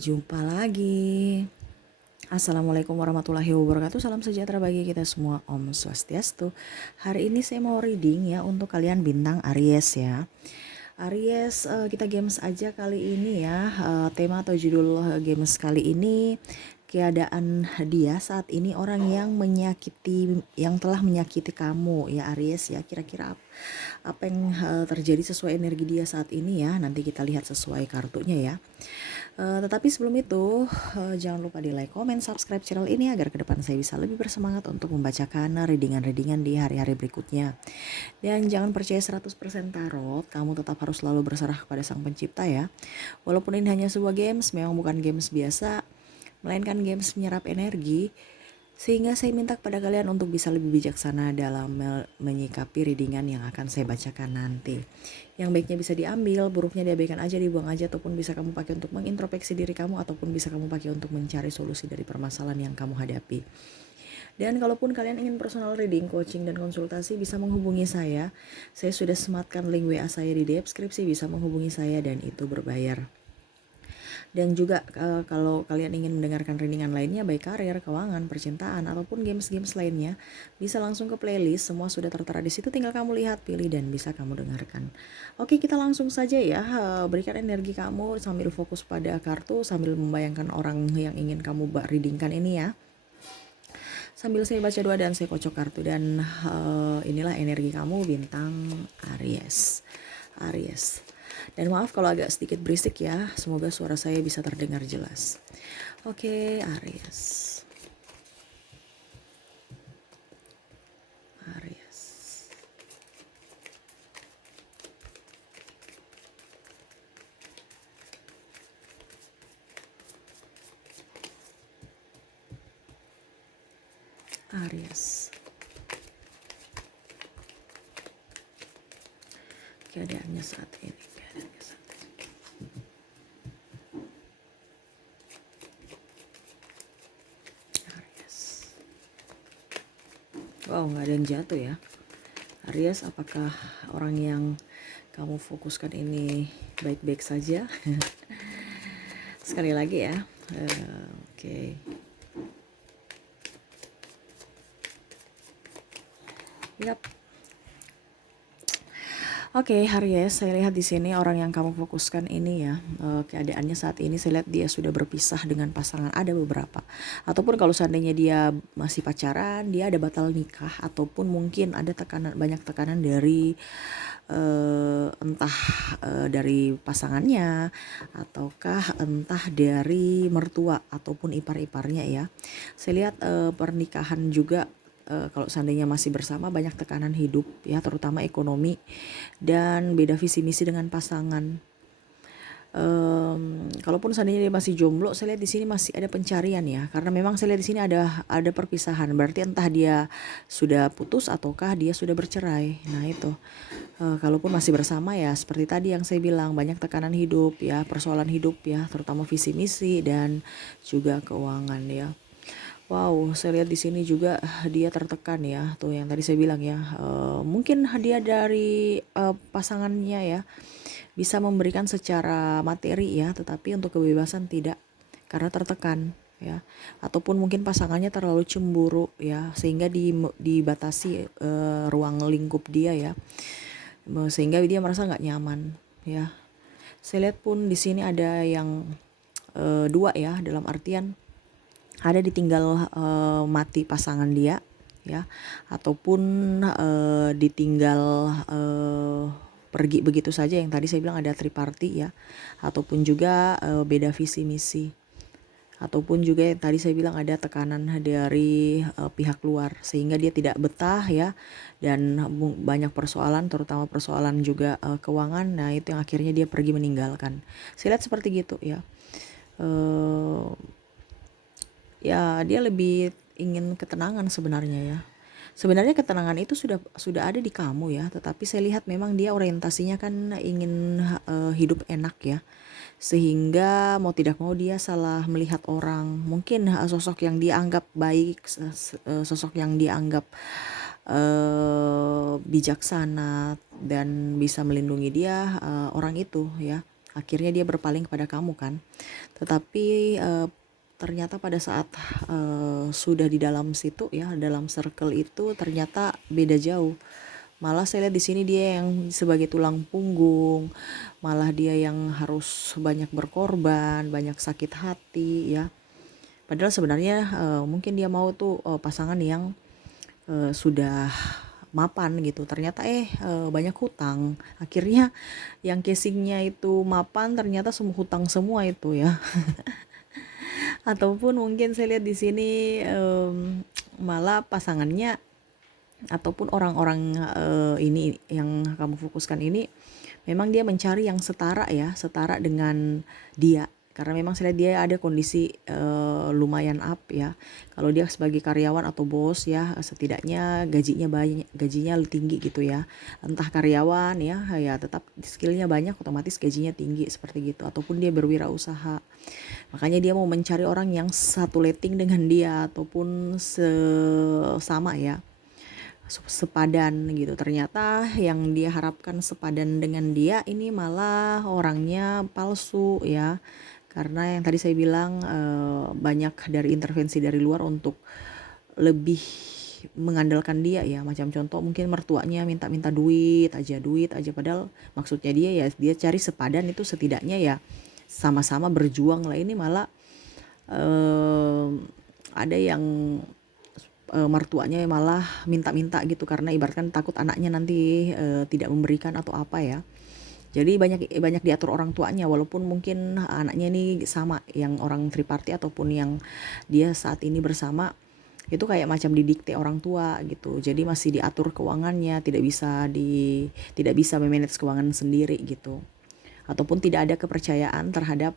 Jumpa lagi. Assalamualaikum warahmatullahi wabarakatuh. Salam sejahtera bagi kita semua. Om Swastiastu. Hari ini saya mau reading ya untuk kalian bintang Aries ya. Aries, kita games aja kali ini ya. Tema atau judul games kali ini, keadaan dia saat ini orang yang telah menyakiti kamu ya Aries ya. Kira-kira apa yang terjadi sesuai energi dia saat ini ya. Nanti kita lihat sesuai kartunya ya. Tetapi sebelum itu, jangan lupa di like, comment, subscribe channel ini agar ke depan saya bisa lebih bersemangat untuk membacakan readingan-readingan di hari-hari berikutnya. Dan jangan percaya 100% tarot, kamu tetap harus selalu berserah kepada Sang Pencipta ya. Walaupun ini hanya sebuah games, memang bukan games biasa, melainkan games menyerap energi. Sehingga saya minta kepada kalian untuk bisa lebih bijaksana dalam menyikapi readingan yang akan saya bacakan nanti. Yang baiknya bisa diambil, buruknya diabaikan aja, dibuang aja, ataupun bisa kamu pakai untuk mengintrospeksi diri kamu, ataupun bisa kamu pakai untuk mencari solusi dari permasalahan yang kamu hadapi. Dan kalaupun kalian ingin personal reading, coaching, dan konsultasi, bisa menghubungi saya. Saya sudah sematkan link WA saya di deskripsi, bisa menghubungi saya dan itu berbayar. Dan juga kalau kalian ingin mendengarkan readingan lainnya, baik karir, keuangan, percintaan, ataupun games-games lainnya, bisa langsung ke playlist. Semua sudah tertera di situ, tinggal kamu lihat, pilih, dan bisa kamu dengarkan. Oke, kita langsung saja ya. Berikan energi kamu sambil fokus pada kartu, sambil membayangkan orang yang ingin kamu readingkan ini ya. Sambil saya baca doa dan saya kocok kartu. Dan inilah energi kamu bintang Aries. Dan maaf kalau agak sedikit berisik ya, semoga suara saya bisa terdengar jelas. Oke, Aries. Keadaannya saat ini. Wow, nggak ada yang jatuh ya. Aries, apakah orang yang kamu fokuskan ini baik-baik saja? Sekali lagi ya. Oke. Yap. Oke, Aries, saya lihat di sini orang yang kamu fokuskan ini ya, keadaannya saat ini saya lihat dia sudah berpisah dengan pasangan, ada beberapa. Ataupun kalau seandainya dia masih pacaran, dia ada batal nikah, ataupun mungkin ada banyak tekanan dari entah dari pasangannya, ataukah entah dari mertua ataupun ipar-iparnya ya. Saya lihat pernikahan juga. Kalau seandainya masih bersama, banyak tekanan hidup ya, terutama ekonomi, dan beda visi misi dengan pasangan. Kalaupun seandainya dia masih jomblo, saya lihat di sini masih ada pencarian ya, karena memang saya lihat di sini ada perpisahan, berarti entah dia sudah putus ataukah dia sudah bercerai. Nah itu, kalaupun masih bersama ya, seperti tadi yang saya bilang, banyak tekanan hidup ya, persoalan hidup ya, terutama visi misi dan juga keuangan ya. Wow, saya lihat di sini juga dia tertekan ya, tuh yang tadi saya bilang ya, mungkin hadiah dari pasangannya ya, bisa memberikan secara materi ya, tetapi untuk kebebasan tidak, karena tertekan ya, ataupun mungkin pasangannya terlalu cemburu ya, sehingga dibatasi ruang lingkup dia ya, sehingga dia merasa nggak nyaman ya. Saya lihat pun di sini ada yang dua ya, dalam artian ada ditinggal mati pasangan dia ya, ataupun ditinggal pergi begitu saja, yang tadi saya bilang ada triparty ya, ataupun juga beda visi misi, ataupun juga yang tadi saya bilang ada tekanan dari pihak luar sehingga dia tidak betah ya, dan banyak persoalan, terutama persoalan juga keuangan. Nah itu yang akhirnya dia pergi meninggalkan. Saya lihat seperti gitu ya. Ya dia lebih ingin ketenangan sebenarnya ya. Sebenarnya ketenangan itu sudah ada di kamu ya, tetapi saya lihat memang dia orientasinya kan ingin hidup enak ya, sehingga mau tidak mau dia salah melihat orang. Mungkin sosok yang dia anggap baik, sosok yang dia anggap bijaksana dan bisa melindungi dia, orang itu ya, akhirnya dia berpaling kepada kamu kan. Tetapi ternyata pada saat sudah di dalam situ ya, dalam circle itu ternyata beda jauh. Malah saya lihat di sini dia yang sebagai tulang punggung, malah dia yang harus banyak berkorban, banyak sakit hati ya. Padahal sebenarnya mungkin dia mau tuh pasangan yang sudah mapan gitu. Ternyata banyak hutang. Akhirnya yang casingnya itu mapan, ternyata semua hutang semua itu ya. Ataupun mungkin saya lihat di sini malah pasangannya ataupun orang-orang ini yang kamu fokuskan ini memang dia mencari yang setara ya, setara dengan dia. Karena memang saya lihat dia ada kondisi lumayan up ya. Kalau dia sebagai karyawan atau bos ya, setidaknya gajinya banyak, gajinya tinggi gitu ya. Entah karyawan ya, ya tetap skillnya banyak, otomatis gajinya tinggi seperti gitu. Ataupun dia berwirausaha. Makanya dia mau mencari orang yang satu letting dengan dia ataupun sama ya, sepadan gitu. Ternyata yang dia harapkan sepadan dengan dia ini malah orangnya palsu ya. Karena yang tadi saya bilang banyak dari intervensi dari luar untuk lebih mengandalkan dia ya. Macam contoh mungkin mertuanya minta-minta duit aja, padahal maksudnya dia ya dia cari sepadan itu setidaknya ya sama-sama berjuang lah. Ini malah ada yang mertuanya malah minta-minta gitu, karena ibaratkan takut anaknya nanti tidak memberikan atau apa ya. Jadi banyak diatur orang tuanya, walaupun mungkin anaknya ini sama yang orang triparty ataupun yang dia saat ini bersama, itu kayak macam didikte orang tua gitu. Jadi masih diatur keuangannya, tidak bisa memanage keuangan sendiri gitu. Ataupun tidak ada kepercayaan terhadap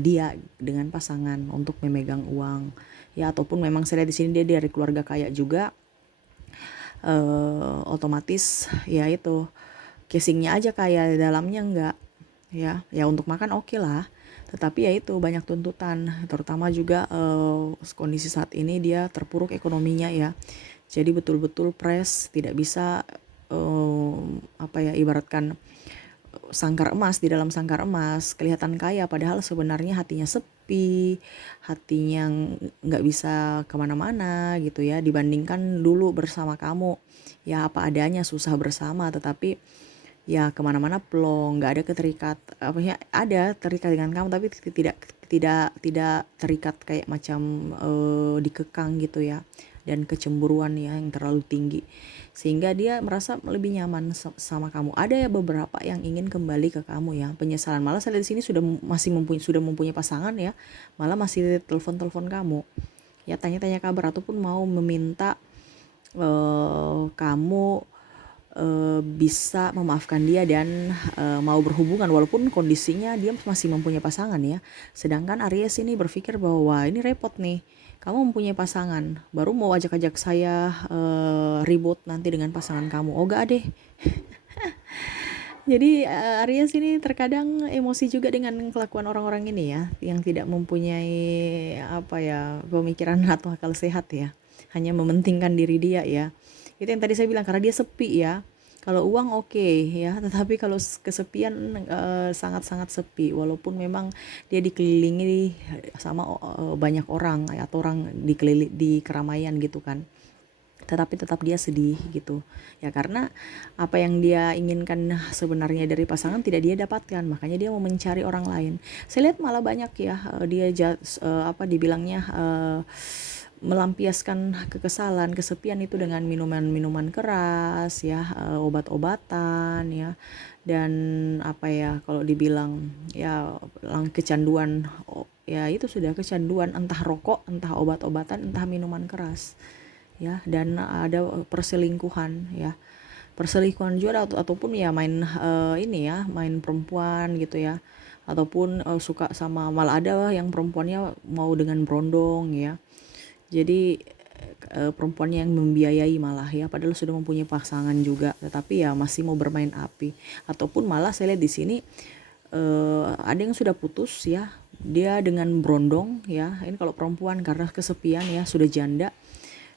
dia dengan pasangan untuk memegang uang ya. Ataupun memang saya lihat di sini dia dari keluarga kaya juga, otomatis ya itu casingnya aja kaya, dalamnya enggak ya untuk makan oke lah, tetapi ya itu banyak tuntutan, terutama juga kondisi saat ini dia terpuruk ekonominya ya. Jadi betul-betul press, tidak bisa ibaratkan sangkar emas, di dalam sangkar emas kelihatan kaya padahal sebenarnya hatinya sepi, hatinya nggak bisa kemana-mana gitu ya. Dibandingkan dulu bersama kamu ya apa adanya, susah bersama, tetapi ya kemana-mana plong, nggak ada ada terikat dengan kamu tapi tidak terikat kayak macam dikekang gitu ya, dan kecemburuan ya yang terlalu tinggi sehingga dia merasa lebih nyaman sama kamu. Ada ya beberapa yang ingin kembali ke kamu ya, penyesalan. Malah saya di sini sudah mempunyai pasangan ya, malah masih telepon kamu ya, tanya-tanya kabar ataupun mau meminta kamu bisa memaafkan dia dan mau berhubungan walaupun kondisinya dia masih mempunyai pasangan ya. Sedangkan Aries ini berpikir bahwa ini repot nih, kamu mempunyai pasangan baru mau ajak-ajak saya ribut nanti dengan pasangan kamu. Oh gak deh. Jadi Aries ini terkadang emosi juga dengan kelakuan orang-orang ini ya, yang tidak mempunyai pemikiran atau akal sehat ya, hanya mementingkan diri dia ya. Itu yang tadi saya bilang, karena dia sepi ya. Kalau uang oke ya, tetapi kalau kesepian sangat-sangat sepi. Walaupun memang dia dikelilingi sama banyak orang atau orang di keramaian gitu kan, tetapi tetap dia sedih gitu ya, karena apa yang dia inginkan sebenarnya dari pasangan tidak dia dapatkan, makanya dia mau mencari orang lain. Saya lihat malah banyak ya dia dibilangnya melampiaskan kekesalan, kesepian itu dengan minuman keras ya, obat-obatan ya, dan kalau dibilang ya kecanduan ya, itu sudah kecanduan, entah rokok, entah obat-obatan, entah minuman keras ya. Dan ada perselingkuhan juga ataupun ya main main perempuan gitu ya, ataupun suka sama, malah ada yang perempuannya mau dengan berondong ya. Jadi perempuannya yang membiayai malah ya, padahal sudah mempunyai pasangan juga, tetapi ya masih mau bermain api. Ataupun malah saya lihat di sini ada yang sudah putus ya, dia dengan berondong ya. Ini kalau perempuan karena kesepian ya, sudah janda,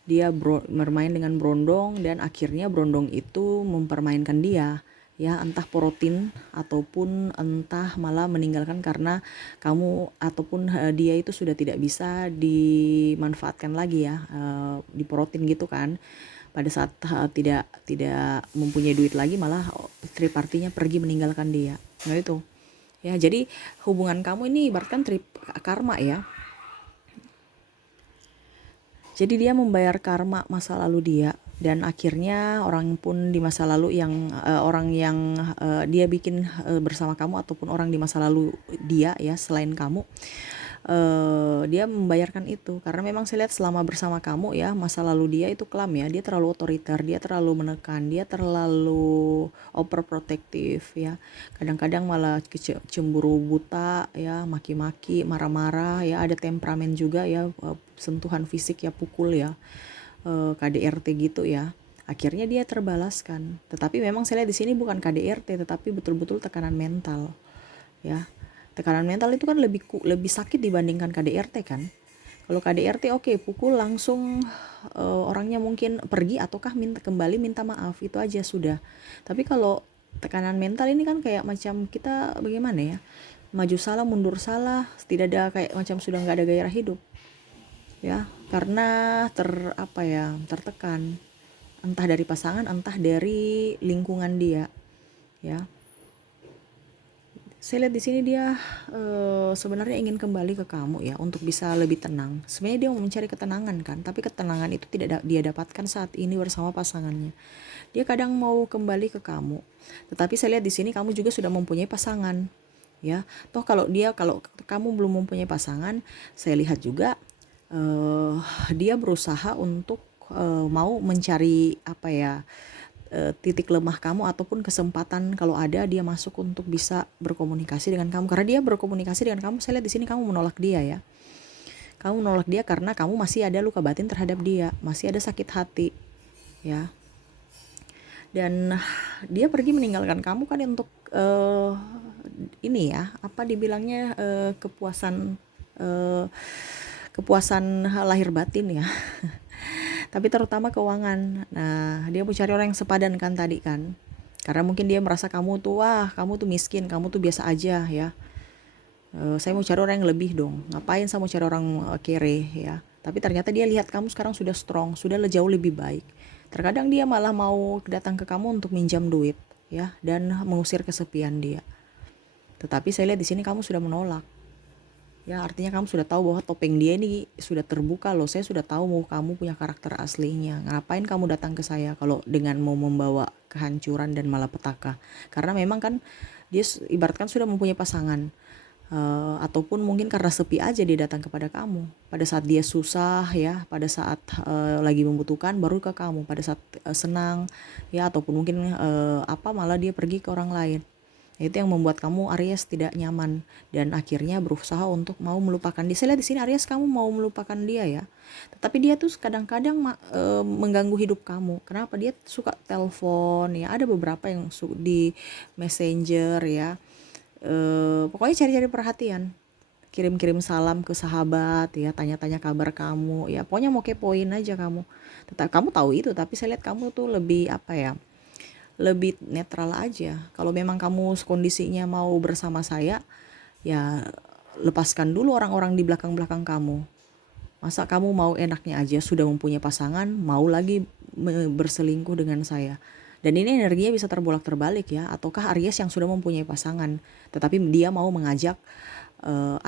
dia bermain dengan berondong dan akhirnya berondong itu mempermainkan dia ya, entah porotin ataupun entah malah meninggalkan karena kamu ataupun dia itu sudah tidak bisa dimanfaatkan lagi ya, diporotin gitu kan. Pada saat tidak tidak mempunyai duit lagi malah third partinya pergi meninggalkan dia. Nah itu. Ya, jadi hubungan kamu ini ibaratkan trip karma ya. Jadi dia membayar karma masa lalu dia, dan akhirnya orang pun di masa lalu yang orang yang dia bikin bersama kamu ataupun orang di masa lalu dia ya selain kamu, dia membayarkan itu karena memang saya lihat selama bersama kamu ya masa lalu dia itu kelam ya, dia terlalu otoriter, dia terlalu menekan, dia terlalu overprotective ya, kadang-kadang malah cemburu buta ya, maki-maki, marah-marah ya, ada temperamen juga ya, sentuhan fisik ya, pukul ya, KDRT gitu ya. Akhirnya dia terbalaskan. Tetapi memang saya lihat di sini bukan KDRT tetapi betul-betul tekanan mental. Ya. Tekanan mental itu kan lebih sakit dibandingkan KDRT kan. Kalau KDRT oke, pukul langsung orangnya mungkin pergi ataukah minta maaf, itu aja sudah. Tapi kalau tekanan mental ini kan kayak macam kita bagaimana ya? Maju salah, mundur salah, tidak ada kayak macam sudah nggak ada gairah hidup. Ya, karena tertekan entah dari pasangan entah dari lingkungan dia ya. Saya lihat di sini dia sebenarnya ingin kembali ke kamu ya untuk bisa lebih tenang. Sebenarnya dia mau mencari ketenangan kan, tapi ketenangan itu tidak dia dapatkan saat ini bersama pasangannya. Dia kadang mau kembali ke kamu, tetapi saya lihat di sini kamu juga sudah mempunyai pasangan ya. Toh kalau kamu belum mempunyai pasangan, saya lihat juga dia berusaha untuk mau mencari titik lemah kamu ataupun kesempatan kalau ada dia masuk untuk bisa berkomunikasi dengan kamu, karena dia berkomunikasi dengan kamu. Saya lihat di sini kamu menolak dia ya. Kamu menolak dia karena kamu masih ada luka batin terhadap dia, masih ada sakit hati ya. Dan dia pergi meninggalkan kamu kan untuk ini ya, dibilangnya kepuasan lahir batin ya. Tapi terutama keuangan. Nah, dia mau cari orang yang sepadan kan tadi kan. Karena mungkin dia merasa kamu tuh miskin, kamu tuh biasa aja ya. Saya mau cari orang yang lebih dong. Ngapain saya mau cari orang kere ya. Tapi ternyata dia lihat kamu sekarang sudah strong, sudah jauh lebih baik. Terkadang dia malah mau datang ke kamu untuk minjam duit ya dan mengusir kesepian dia. Tetapi saya lihat di sini kamu sudah menolak. Ya, artinya kamu sudah tahu bahwa topeng dia ini sudah terbuka loh. Saya sudah tahu mau kamu punya karakter aslinya. Ngapain kamu datang ke saya kalau dengan mau membawa kehancuran dan malapetaka? Karena memang kan dia ibaratkan sudah mempunyai pasangan. Ataupun mungkin karena sepi aja dia datang kepada kamu. Pada saat dia susah ya, pada saat lagi membutuhkan baru ke kamu. Pada saat senang ya, ataupun mungkin malah dia pergi ke orang lain. Itu yang membuat kamu Aries tidak nyaman dan akhirnya berusaha untuk mau melupakan dia. Saya lihat di sini Aries kamu mau melupakan dia ya. Tetapi dia tuh kadang-kadang mengganggu hidup kamu. Kenapa? Dia suka telepon ya. Ada beberapa yang di Messenger ya. Pokoknya cari-cari perhatian. Kirim-kirim salam ke sahabat ya, tanya-tanya kabar kamu ya. Pokoknya mau kepoin aja kamu. Tetap kamu tahu itu, tapi saya lihat kamu tuh lebih lebih netral aja. Kalau memang kamu kondisinya mau bersama saya, ya lepaskan dulu orang-orang di belakang-belakang kamu. Masa kamu mau enaknya aja sudah mempunyai pasangan, mau lagi berselingkuh dengan saya. Dan ini energinya bisa terbolak-terbalik ya. Ataukah Aries yang sudah mempunyai pasangan, tetapi dia mau mengajak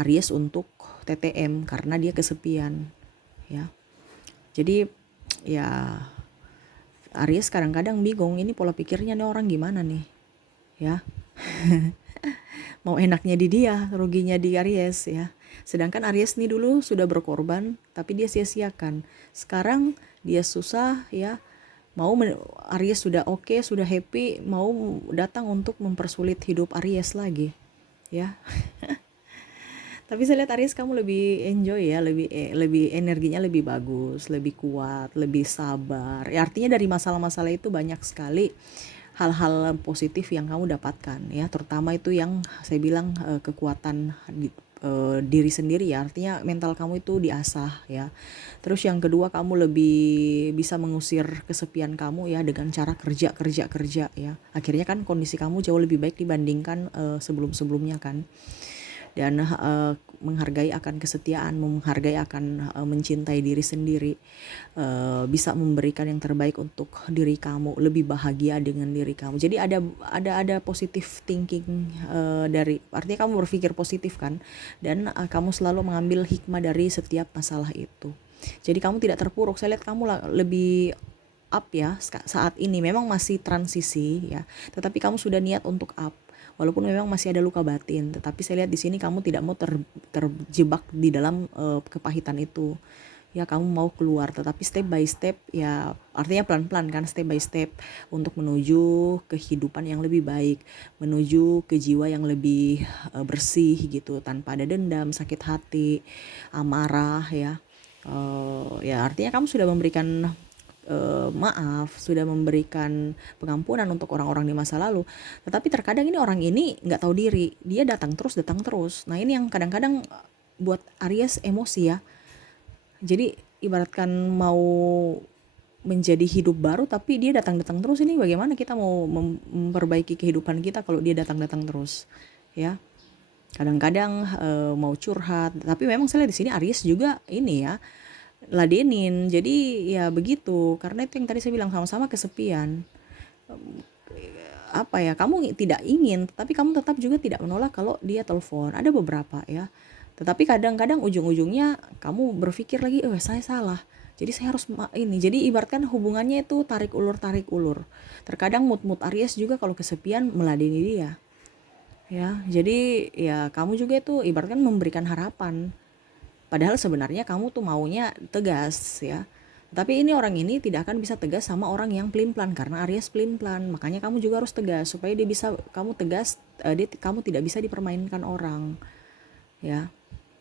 Aries untuk TTM karena dia kesepian ya. Jadi ya Aries kadang-kadang bingung ini pola pikirnya nih orang gimana nih ya. Mau enaknya di dia, ruginya di Aries ya. Sedangkan Aries nih dulu sudah berkorban tapi dia sia-siakan. Sekarang dia susah ya, Aries sudah oke, sudah happy, mau datang untuk mempersulit hidup Aries lagi ya. Tapi saya lihat Aries kamu lebih enjoy ya, lebih energinya lebih bagus, lebih kuat, lebih sabar. Ya, artinya dari masalah-masalah itu banyak sekali hal-hal positif yang kamu dapatkan ya, terutama itu yang saya bilang kekuatan diri sendiri ya, artinya mental kamu itu diasah ya. Terus yang kedua, kamu lebih bisa mengusir kesepian kamu ya dengan cara kerja kerja kerja ya. Akhirnya kan kondisi kamu jauh lebih baik dibandingkan sebelum-sebelumnya kan. Dan menghargai akan kesetiaan, menghargai akan mencintai diri sendiri, bisa memberikan yang terbaik untuk diri kamu, lebih bahagia dengan diri kamu. Jadi ada positive thinking, dari artinya kamu berpikir positif kan, dan kamu selalu mengambil hikmah dari setiap masalah itu. Jadi kamu tidak terpuruk. Saya lihat kamu lebih up ya saat ini. Memang masih transisi ya, tetapi kamu sudah niat untuk up. Walaupun memang masih ada luka batin, tetapi saya lihat di sini kamu tidak mau terjebak di dalam kepahitan itu. Ya, kamu mau keluar, tetapi step by step ya, artinya pelan-pelan kan, step by step untuk menuju kehidupan yang lebih baik, menuju ke jiwa yang lebih bersih gitu, tanpa ada dendam, sakit hati, amarah ya. Ya artinya kamu sudah memberikan maaf, sudah memberikan pengampunan untuk orang-orang di masa lalu. Tetapi terkadang ini orang ini nggak tahu diri, dia datang terus, datang terus. Nah ini yang kadang-kadang buat Aries emosi ya. Jadi ibaratkan mau menjadi hidup baru, tapi dia datang-datang terus. Ini bagaimana kita mau memperbaiki kehidupan kita kalau dia datang-datang terus ya. Kadang-kadang mau curhat, tapi memang saya lihat di sini Aries juga ini ya, ladenin. Jadi ya begitu, karena itu yang tadi saya bilang, sama-sama kesepian. Apa ya, kamu tidak ingin, tapi kamu tetap juga tidak menolak kalau dia telepon. Ada beberapa ya, tetapi kadang-kadang ujung-ujungnya kamu berpikir lagi, saya salah, jadi saya harus ini. Jadi ibaratkan hubungannya itu tarik ulur. Terkadang mood Aries juga kalau kesepian meladeni dia ya. Jadi ya kamu juga itu ibaratkan memberikan harapan, padahal sebenarnya kamu tuh maunya tegas ya. Tapi ini orang ini tidak akan bisa tegas sama orang yang pelin-pelan, karena Aries pelin-pelan. Makanya kamu juga harus tegas supaya dia bisa, kamu tegas, kamu tidak bisa dipermainkan orang. Ya.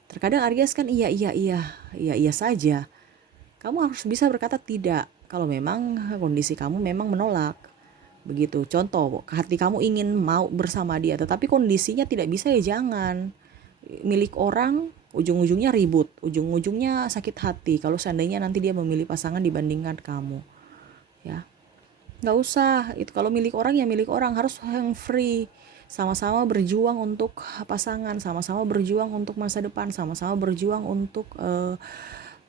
Terkadang Aries kan iya saja. Kamu harus bisa berkata tidak kalau memang kondisi kamu memang menolak. Begitu. Contoh, hati kamu ingin mau bersama dia, tetapi kondisinya tidak bisa, ya jangan. Milik orang, ujung-ujungnya ribut, ujung-ujungnya sakit hati kalau seandainya nanti dia memilih pasangan dibandingkan kamu ya. Nggak usah, itu kalau milik orang ya milik orang, harus yang free, sama-sama berjuang untuk pasangan, sama-sama berjuang untuk masa depan, sama-sama berjuang untuk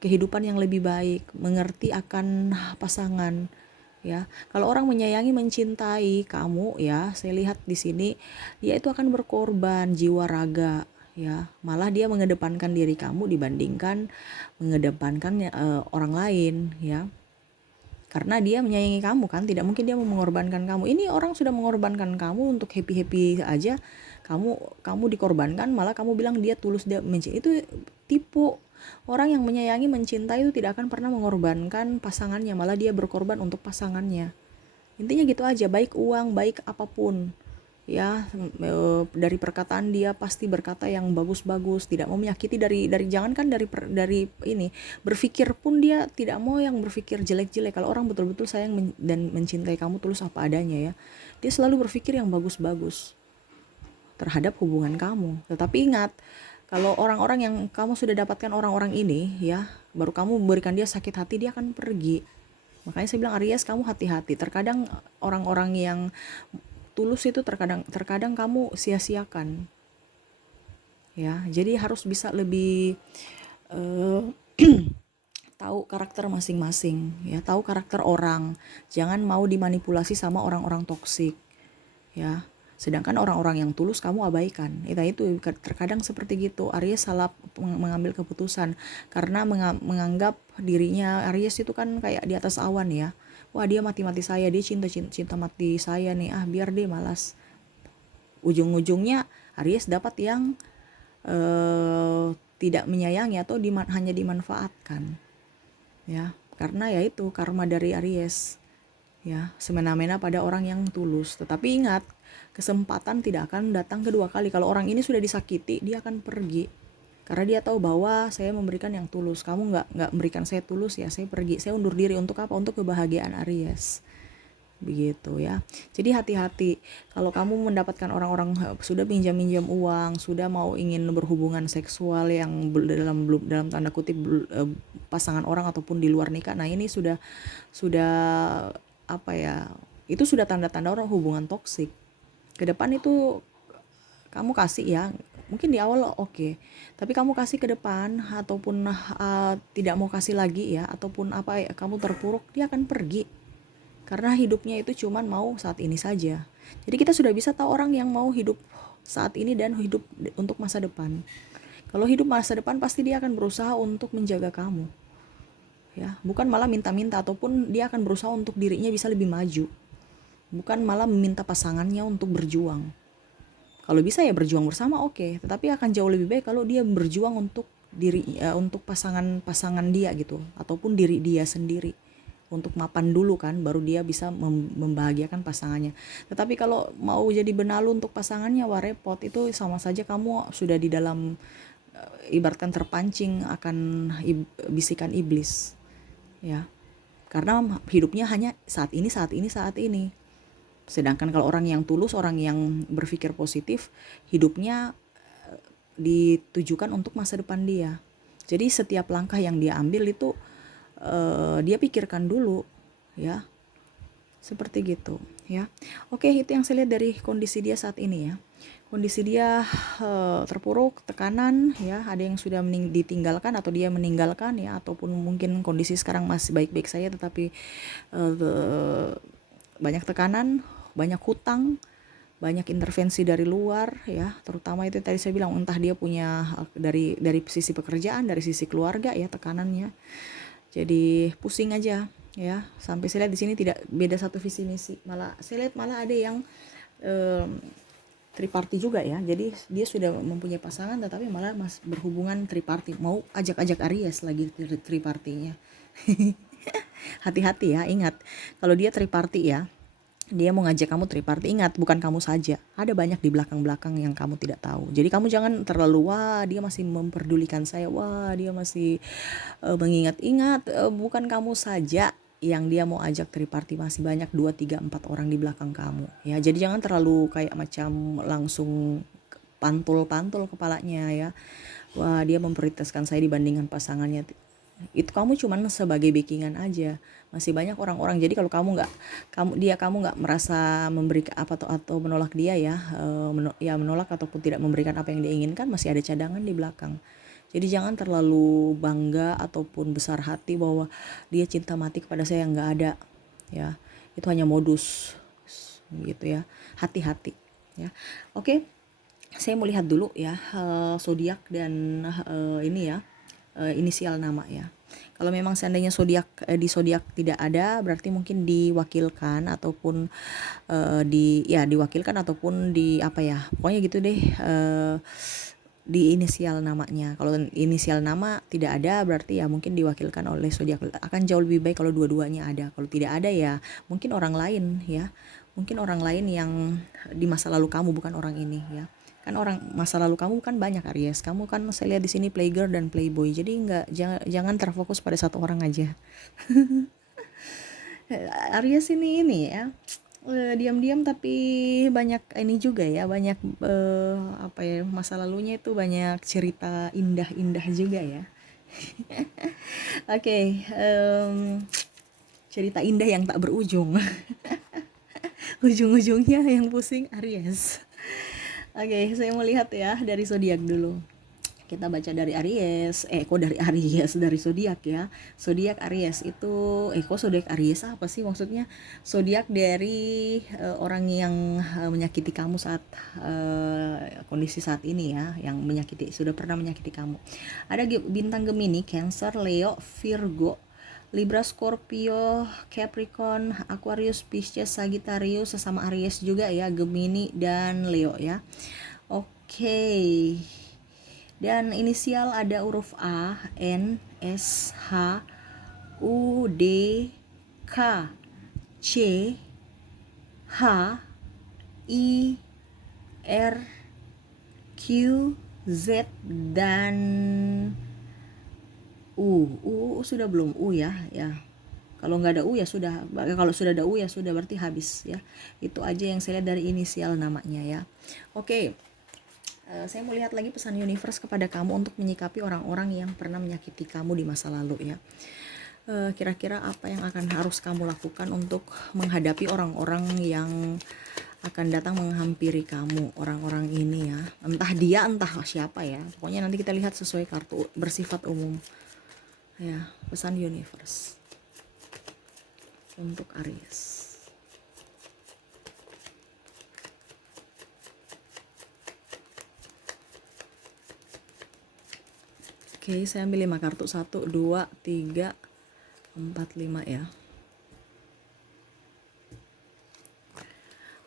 kehidupan yang lebih baik, mengerti akan pasangan ya. Kalau orang menyayangi, mencintai kamu ya, saya lihat di sini dia itu akan berkorban jiwa raga ya. Malah dia mengedepankan diri kamu dibandingkan mengedepankan orang lain ya. Karena dia menyayangi kamu kan, tidak mungkin dia mau mengorbankan kamu. Ini orang sudah mengorbankan kamu untuk happy-happy aja, kamu dikorbankan, malah kamu bilang dia tulus, dia mencintai. Itu tipu. Orang yang menyayangi, mencintai itu tidak akan pernah mengorbankan pasangannya, malah dia berkorban untuk pasangannya. Intinya gitu aja, baik uang, baik apapun ya. Dari perkataan dia pasti berkata yang bagus-bagus, tidak mau menyakiti. Dari jangankan dari ini, berpikir pun dia tidak mau yang berpikir jelek-jelek. Kalau orang betul-betul sayang dan mencintai kamu tulus apa adanya ya, dia selalu berpikir yang bagus-bagus terhadap hubungan kamu. Tetapi ingat, kalau orang-orang yang kamu sudah dapatkan, orang-orang ini ya, baru kamu memberikan dia sakit hati, dia akan pergi. Makanya saya bilang Aries, kamu hati-hati. Terkadang orang-orang yang tulus itu terkadang kamu sia-siakan ya. Jadi harus bisa lebih tahu karakter masing-masing ya, tahu karakter orang. Jangan mau dimanipulasi sama orang-orang toksik ya. Sedangkan orang-orang yang tulus kamu abaikan. Itu terkadang seperti gitu. Aries salah mengambil keputusan karena menganggap dirinya, Aries itu kan kayak di atas awan ya. Wah, dia mati-mati saya, dia cinta mati saya nih, biar deh, malas. Ujung-ujungnya Aries dapat yang tidak menyayangi atau hanya dimanfaatkan ya. Karena ya itu karma dari Aries ya, semena-mena pada orang yang tulus. Tetapi ingat, kesempatan tidak akan datang kedua kali. Kalau orang ini sudah disakiti, dia akan pergi. Karena dia tahu bahwa saya memberikan yang tulus, kamu nggak memberikan saya tulus, ya saya pergi, saya undur diri. Untuk apa? Untuk kebahagiaan Aries begitu ya. Jadi hati-hati kalau kamu mendapatkan orang-orang sudah minjam-minjam uang, sudah mau ingin berhubungan seksual yang dalam tanda kutip pasangan orang ataupun di luar nikah. Nah, ini sudah apa ya? Itu sudah tanda-tanda orang hubungan toksik. Ke depan itu kamu kasih ya, mungkin di awal oke, tapi kamu kasih ke depan ataupun tidak mau kasih lagi ya, ataupun apa ya, kamu terpuruk, dia akan pergi. Karena hidupnya itu cuman mau saat ini saja. Jadi kita sudah bisa tahu orang yang mau hidup saat ini dan hidup untuk masa depan. Kalau hidup masa depan pasti dia akan berusaha untuk menjaga kamu. Ya, bukan malah minta-minta ataupun dia akan berusaha untuk dirinya bisa lebih maju. Bukan malah meminta pasangannya untuk berjuang. Kalau bisa ya berjuang bersama oke, tetapi akan jauh lebih baik kalau dia berjuang untuk untuk pasangan dia gitu, ataupun diri dia sendiri, untuk mapan dulu kan, baru dia bisa membahagiakan pasangannya. Tetapi kalau mau jadi benalu untuk pasangannya, wah repot, itu sama saja kamu sudah di dalam ibaratkan terpancing akan bisikan iblis ya, karena hidupnya hanya saat ini, saat ini, saat ini. Sedangkan kalau orang yang tulus, orang yang berpikir positif, hidupnya ditujukan untuk masa depan dia. Jadi setiap langkah yang dia ambil itu dia pikirkan dulu ya. Seperti gitu ya. Oke, itu yang saya lihat dari kondisi dia saat ini ya. Kondisi dia terpuruk, tekanan ya, ada yang sudah ditinggalkan atau dia meninggalkan ya, ataupun mungkin kondisi sekarang masih baik-baik saja tetapi banyak tekanan, banyak hutang, banyak intervensi dari luar ya, terutama itu tadi saya bilang, entah dia punya dari sisi pekerjaan, dari sisi keluarga ya, tekanannya. Jadi pusing aja ya. Sampai saya lihat di sini tidak beda satu visi misi. Malah saya lihat malah ada yang triparti juga ya. Jadi dia sudah mempunyai pasangan tetapi malah berhubungan triparti. Mau ajak-ajak Aries lagi tripartinya. Hati-hati ya, ingat. Kalau dia triparti ya, dia mau ngajak kamu triparti, ingat bukan kamu saja, ada banyak di belakang-belakang yang kamu tidak tahu. Jadi kamu jangan terlalu wah dia masih memperdulikan saya, wah dia masih mengingat-ingat, bukan kamu saja yang dia mau ajak triparti, masih banyak 2, 3, 4 orang di belakang kamu ya. Jadi jangan terlalu kayak macam langsung pantul-pantul kepalanya ya, wah dia memprioritaskan saya dibandingkan pasangannya. Itu kamu cuman sebagai backingan aja, masih banyak orang-orang. Jadi kalau kamu nggak merasa memberi apa atau menolak dia ya, menolak ataupun tidak memberikan apa yang dia inginkan, masih ada cadangan di belakang. Jadi jangan terlalu bangga ataupun besar hati bahwa dia cinta mati kepada saya, yang nggak ada ya, itu hanya modus gitu ya. Hati-hati ya. Oke, saya mau lihat dulu ya zodiak dan ini ya, inisial nama ya. Kalau memang seandainya di zodiak tidak ada, berarti mungkin diwakilkan ataupun diwakilkan ataupun di apa ya, pokoknya gitu deh, di inisial namanya. Kalau inisial nama tidak ada, berarti ya mungkin diwakilkan oleh zodiak. Akan jauh lebih baik kalau dua-duanya ada. Kalau tidak ada ya mungkin orang lain ya, mungkin orang lain yang di masa lalu kamu, bukan orang ini ya. Kan orang masa lalu kamu kan banyak Aries, kamu kan saya lihat di sini playgirl dan playboy, jadi jangan terfokus pada satu orang aja. Aries ini ya, diam-diam tapi banyak ini juga ya, banyak apa ya, masa lalunya itu banyak cerita indah-indah juga ya. Oke, cerita indah yang tak berujung. Ujung-ujungnya yang pusing Aries. Oke, saya mau lihat ya dari zodiak dulu. Kita baca dari Aries, kok dari Aries, dari zodiak ya. Zodiak Aries itu, kok zodiak Aries apa sih maksudnya? Zodiak dari orang yang menyakiti kamu saat kondisi saat ini ya, yang sudah pernah menyakiti kamu. Ada bintang Gemini, Cancer, Leo, Virgo, Libra, Scorpio, Capricorn, Aquarius, Pisces, Sagittarius, sesama Aries juga ya, Gemini dan Leo ya. Oke. Dan inisial ada huruf A, N, S, H, U, D, K, C, H, I, R, Q, Z, dan U sudah belum U ya. Kalau nggak ada U ya sudah, kalau sudah ada U ya sudah, berarti habis ya. Itu aja yang saya lihat dari inisial namanya ya. Oke. Saya mau lihat lagi pesan universe kepada kamu untuk menyikapi orang-orang yang pernah menyakiti kamu di masa lalu ya. Kira-kira apa yang akan harus kamu lakukan untuk menghadapi orang-orang yang akan datang menghampiri kamu, orang-orang ini ya. Entah dia, entah siapa ya. Pokoknya nanti kita lihat sesuai kartu bersifat umum. Ya, pesan universe untuk Aries. Oke, saya ambil 5 kartu. 1, 2, 3, 4, 5 ya.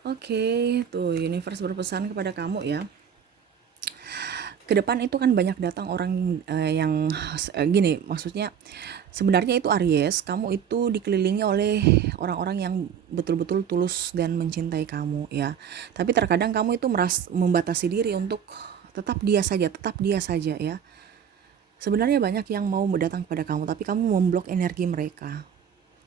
Oke, tuh universe berpesan kepada kamu ya. Ke depan itu kan banyak datang orang yang gini, maksudnya sebenarnya itu Aries, kamu itu dikelilingi oleh orang-orang yang betul-betul tulus dan mencintai kamu ya. Tapi terkadang kamu itu membatasi diri untuk tetap dia saja ya. Sebenarnya banyak yang mau datang kepada kamu, tapi kamu memblok energi mereka.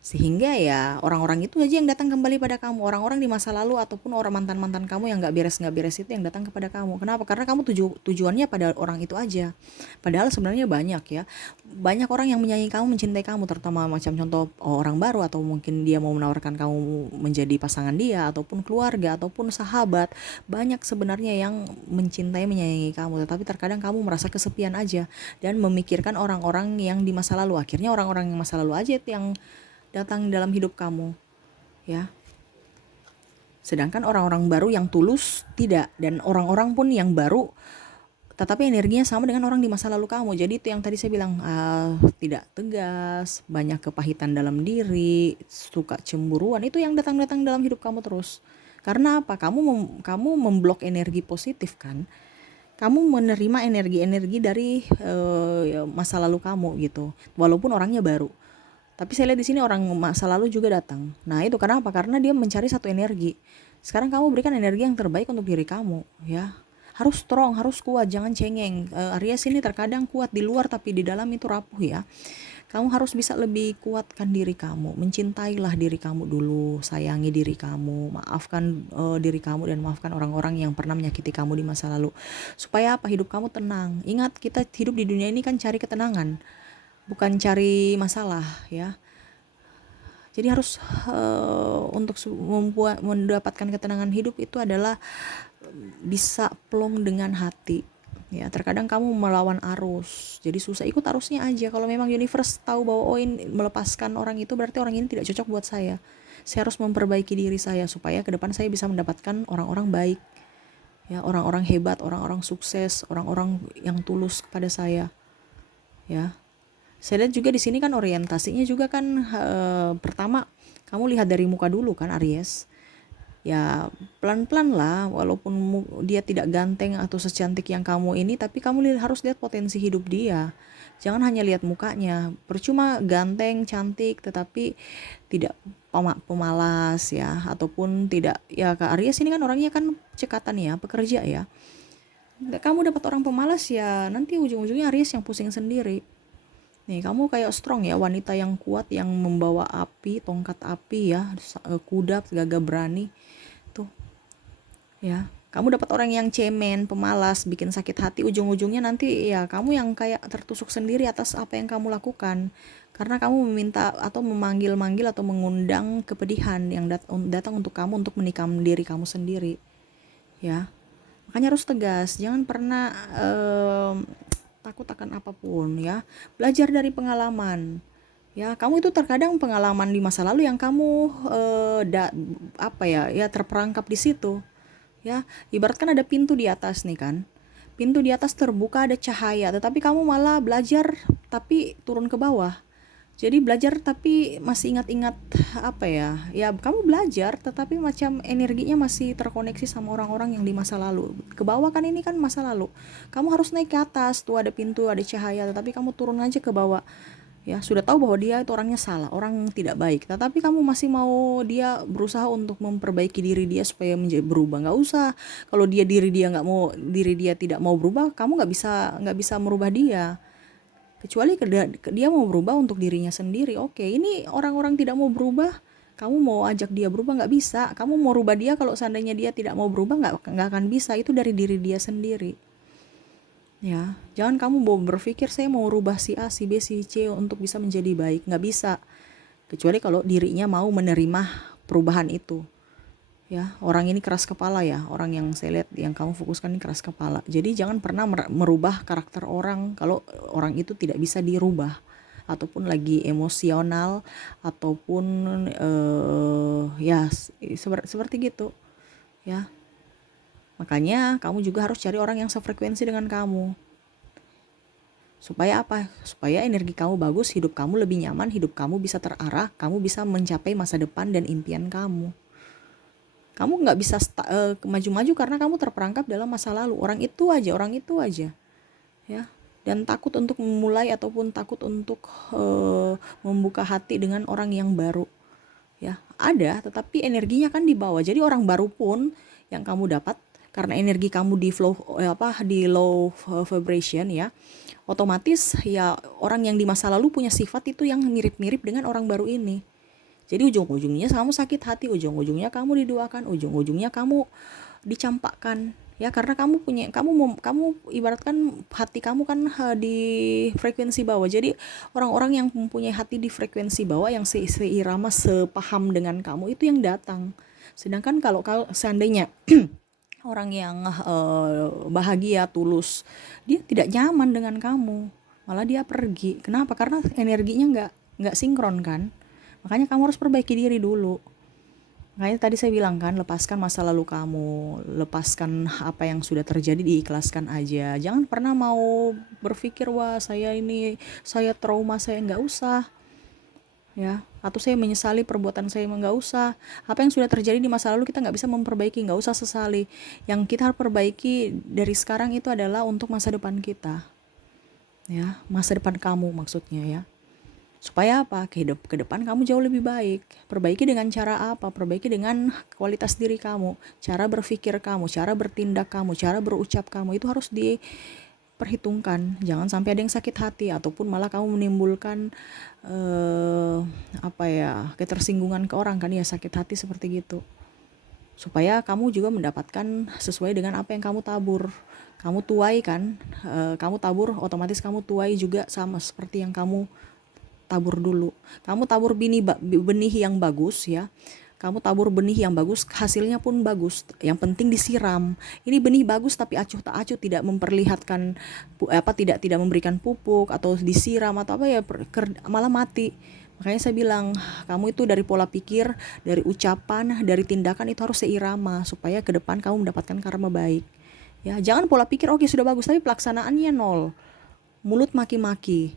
Sehingga ya orang-orang itu aja yang datang kembali pada kamu. Orang-orang di masa lalu ataupun orang mantan-mantan kamu yang gak beres itu yang datang kepada kamu. Kenapa? Karena kamu tujuannya pada orang itu aja. Padahal sebenarnya banyak ya. Banyak orang yang menyayangi kamu, mencintai kamu. Terutama macam contoh orang baru, atau mungkin dia mau menawarkan kamu menjadi pasangan dia, ataupun keluarga, ataupun sahabat. Banyak sebenarnya yang mencintai, menyayangi kamu. Tetapi terkadang kamu merasa kesepian aja dan memikirkan orang-orang yang di masa lalu. Akhirnya orang-orang yang masa lalu aja itu yang datang dalam hidup kamu ya. Sedangkan orang-orang baru yang tulus tidak, dan orang-orang pun yang baru tetapi energinya sama dengan orang di masa lalu kamu. Jadi itu yang tadi saya bilang, tidak tegas, banyak kepahitan dalam diri, suka cemburuan, itu yang datang-datang dalam hidup kamu terus. Karena apa? Kamu memblok energi positif kan. Kamu menerima energi-energi dari masa lalu kamu gitu. Walaupun orangnya baru. Tapi saya lihat di sini orang masa lalu juga datang. Nah itu kenapa? Karena dia mencari satu energi. Sekarang kamu berikan energi yang terbaik untuk diri kamu ya. Harus strong, harus kuat, jangan cengeng. Aries ini terkadang kuat di luar tapi di dalam itu rapuh ya. Kamu harus bisa lebih kuatkan diri kamu. Mencintailah diri kamu dulu, sayangi diri kamu, maafkan diri kamu, dan maafkan orang-orang yang pernah menyakiti kamu di masa lalu. Supaya apa? Hidup kamu tenang. Ingat, kita hidup di dunia ini kan cari ketenangan, bukan cari masalah ya. Jadi harus untuk mendapatkan ketenangan hidup itu adalah bisa plong dengan hati ya. Terkadang kamu melawan arus, jadi susah, ikut arusnya aja. Kalau memang universe tahu bahwa ini melepaskan orang itu, berarti orang ini tidak cocok buat saya harus memperbaiki diri saya supaya ke depan saya bisa mendapatkan orang-orang baik ya, orang-orang hebat, orang-orang sukses, orang-orang yang tulus kepada saya ya. Saya lihat juga di sini kan orientasinya juga kan pertama kamu lihat dari muka dulu kan Aries. Ya pelan-pelan lah, walaupun dia tidak ganteng atau secantik yang kamu ini, tapi kamu harus lihat potensi hidup dia. Jangan hanya lihat mukanya. Percuma ganteng, cantik tetapi tidak pemalas ya, ataupun tidak ya. Kak Aries ini kan orangnya kan cekatan ya, pekerja ya. Kamu dapat orang pemalas ya, nanti ujung-ujungnya Aries yang pusing sendiri. Nih, kamu kayak strong ya, wanita yang kuat, yang membawa api, tongkat api ya, kuda, gagah berani. Tuh. Ya, kamu dapat orang yang cemen, pemalas, bikin sakit hati, ujung-ujungnya nanti ya kamu yang kayak tertusuk sendiri atas apa yang kamu lakukan. Karena kamu meminta atau memanggil-manggil atau mengundang kepedihan yang datang untuk kamu untuk menikam diri kamu sendiri. Ya. Makanya harus tegas, jangan pernah takut akan apapun ya. Belajar dari pengalaman ya. Kamu itu terkadang pengalaman di masa lalu yang kamu terperangkap di situ ya. Ibaratkan ada pintu di atas nih kan, pintu di atas terbuka, ada cahaya, tetapi kamu malah belajar tapi turun ke bawah. Jadi belajar tapi masih ingat-ingat ya kamu belajar tetapi macam energinya masih terkoneksi sama orang-orang yang di masa lalu. Ke bawah kan, ini kan masa lalu. Kamu harus naik ke atas, tuh ada pintu, ada cahaya, tetapi kamu turun aja ke bawah. Ya, sudah tahu bahwa dia itu orangnya salah, orang tidak baik, tetapi kamu masih mau dia berusaha untuk memperbaiki diri dia supaya menjadi berubah. Nggak usah. Kalau diri dia tidak mau berubah, kamu nggak bisa merubah dia. Kecuali dia mau berubah untuk dirinya sendiri. Oke, ini orang-orang tidak mau berubah, kamu mau ajak dia berubah nggak bisa. Kamu mau rubah dia, kalau seandainya dia tidak mau berubah nggak akan bisa. Itu dari diri dia sendiri. Ya, jangan kamu mau berpikir saya mau rubah si A, si B, si C untuk bisa menjadi baik. Nggak bisa. Kecuali kalau dirinya mau menerima perubahan itu. Ya, orang ini keras kepala ya. Orang yang saya lihat yang kamu fokuskan ini keras kepala. Jadi jangan pernah merubah karakter orang kalau orang itu tidak bisa dirubah, ataupun lagi emosional, ataupun ya seperti gitu ya. Makanya kamu juga harus cari orang yang sefrekuensi dengan kamu. Supaya apa? Supaya energi kamu bagus, hidup kamu lebih nyaman, hidup kamu bisa terarah, kamu bisa mencapai masa depan dan impian kamu. Kamu nggak bisa maju-maju karena kamu terperangkap dalam masa lalu. Orang itu aja, ya. Dan takut untuk memulai ataupun takut untuk membuka hati dengan orang yang baru. Ya, ada, tetapi energinya kan di bawah. Jadi orang baru pun yang kamu dapat karena energi kamu di di low vibration ya, otomatis ya orang yang di masa lalu punya sifat itu yang mirip-mirip dengan orang baru ini. Jadi ujung-ujungnya kamu sakit hati, ujung-ujungnya kamu diduakan, ujung-ujungnya kamu dicampakkan ya, karena kamu ibaratkan hati kamu kan di frekuensi bawah. Jadi orang-orang yang mempunyai hati di frekuensi bawah yang seirama, sepaham dengan kamu itu yang datang. Sedangkan kalau seandainya orang yang bahagia, tulus, dia tidak nyaman dengan kamu, malah dia pergi. Kenapa? Karena energinya nggak sinkron kan. Makanya kamu harus perbaiki diri dulu. Makanya tadi saya bilang kan, lepaskan masa lalu kamu, lepaskan apa yang sudah terjadi, diikhlaskan aja. Jangan pernah mau berpikir, wah saya trauma, saya nggak usah. Ya, atau saya menyesali perbuatan saya, nggak usah. Apa yang sudah terjadi di masa lalu kita nggak bisa memperbaiki, nggak usah sesali. Yang kita harus perbaiki dari sekarang itu adalah untuk masa depan kita. Ya, masa depan kamu maksudnya ya. Supaya apa? Ke depan kamu jauh lebih baik. Perbaiki dengan cara apa? Perbaiki dengan kualitas diri kamu, cara berpikir kamu, cara bertindak kamu, cara berucap kamu, itu harus diperhitungkan. Jangan sampai ada yang sakit hati ataupun malah kamu menimbulkan ketersinggungan ke orang kan ya, sakit hati seperti gitu. Supaya kamu juga mendapatkan sesuai dengan apa yang kamu tabur. Kamu tuai kan, kamu tabur, otomatis kamu tuai juga sama seperti yang kamu tabur dulu. Kamu tabur benih yang bagus ya. Kamu tabur benih yang bagus, hasilnya pun bagus. Yang penting disiram. Ini benih bagus tapi acuh tak acuh, tidak memperlihatkan tidak memberikan pupuk atau disiram atau apa ya, malah mati. Makanya saya bilang, kamu itu dari pola pikir, dari ucapan, dari tindakan itu harus seirama supaya ke depan kamu mendapatkan karma baik. Ya, jangan pola pikir oke sudah bagus tapi pelaksanaannya nol. Mulut maki-maki,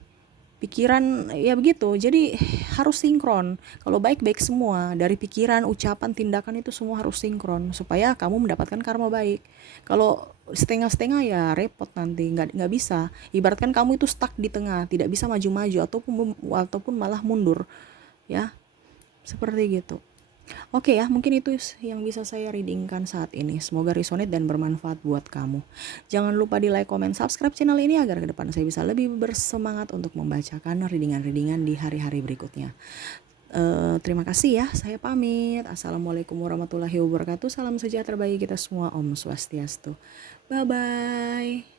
pikiran ya begitu. Jadi harus sinkron. Kalau baik-baik semua, dari pikiran, ucapan, tindakan itu semua harus sinkron supaya kamu mendapatkan karma baik. Kalau setengah-setengah ya repot nanti, nggak bisa. Ibaratkan kamu itu stuck di tengah, tidak bisa maju-maju ataupun malah mundur ya, seperti gitu. Oke ya, mungkin itu yang bisa saya readingkan saat ini. Semoga resonate dan bermanfaat buat kamu. Jangan lupa di like, comment, subscribe channel ini agar ke depan saya bisa lebih bersemangat untuk membacakan readingan-readingan di hari-hari berikutnya. Terima kasih ya, saya pamit. Assalamualaikum warahmatullahi wabarakatuh. Salam sejahtera bagi kita semua. Om Swastiastu. Bye-bye.